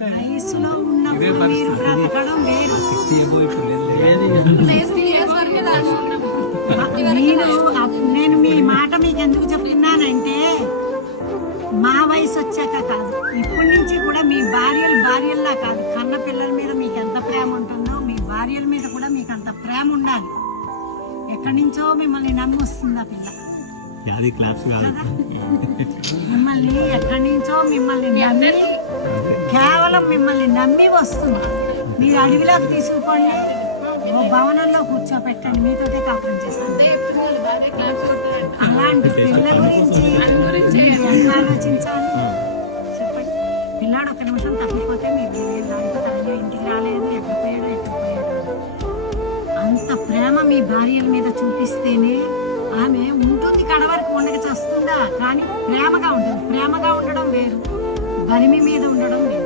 వయసులో ఉన్నప్పుడు మీరు బ్రతకడం వేరు. నేను మీ మాట మీకు ఎందుకు చెప్తున్నానంటే మా వయసు వచ్చాక కాదు, ఇప్పటి నుంచి కూడా మీ భార్యల్లా కాదు, కన్న పిల్లల మీద మీకు ఎంత ప్రేమ ఉంటుందో మీ భార్యల మీద కూడా మీకు అంత ప్రేమ ఉండాలి. ఎక్కడి నుంచో మిమ్మల్ని నమ్మి వస్తుంది ఆ పిల్ల, మిమ్మల్ని ఎక్కడి నుంచో మిమ్మల్ని నమ్మి, కేవలం మిమ్మల్ని నమ్మి వస్తుంది. మీరు అడవిలోకి తీసుకుపోండి, ఓ భవనంలో కూర్చోపెట్టండి, మీతోటే కాపురం చేస్తాను. అలాంటి పిల్ల గురించి ఎంత ఆలోచించాలి చెప్పండి. పిల్లాడు ఒక నిమిషం తప్పిపోతే మీరు దాంతో ఇంటికి రాలేదు, ఎక్కడ పోయాడు. అంత ప్రేమ మీ భార్యల మీద చూపిస్తేనే ఆమె ఉంటుంది, కడవరకు ఉండక చేస్తుందా, కానీ ప్రేమగా ఉంటుంది. ప్రేమగా ఉండడం వేరు, బలిమి మీద ఉండడం వేరు.